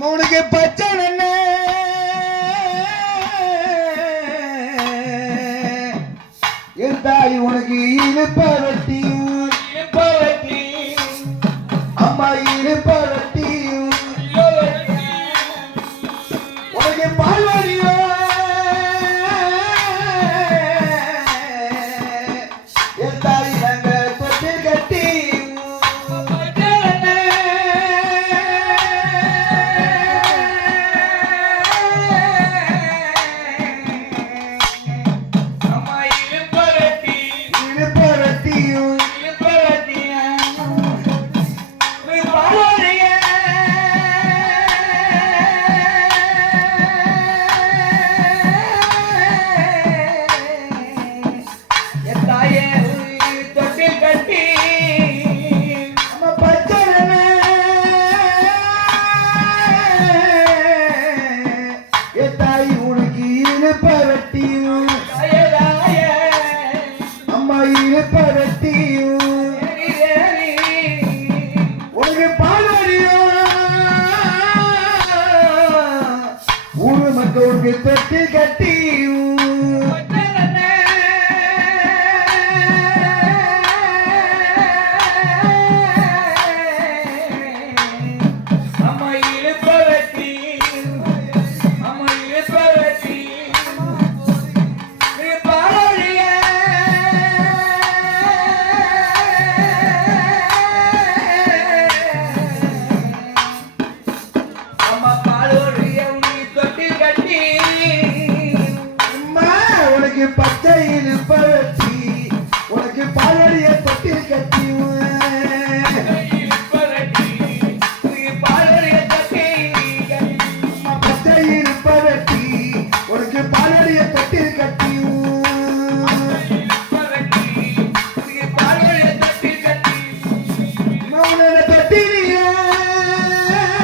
மூணுக்கு பச்சை நெல்ல என் தாய் உனக்கு இழுப்ப பெட்டு கட்டி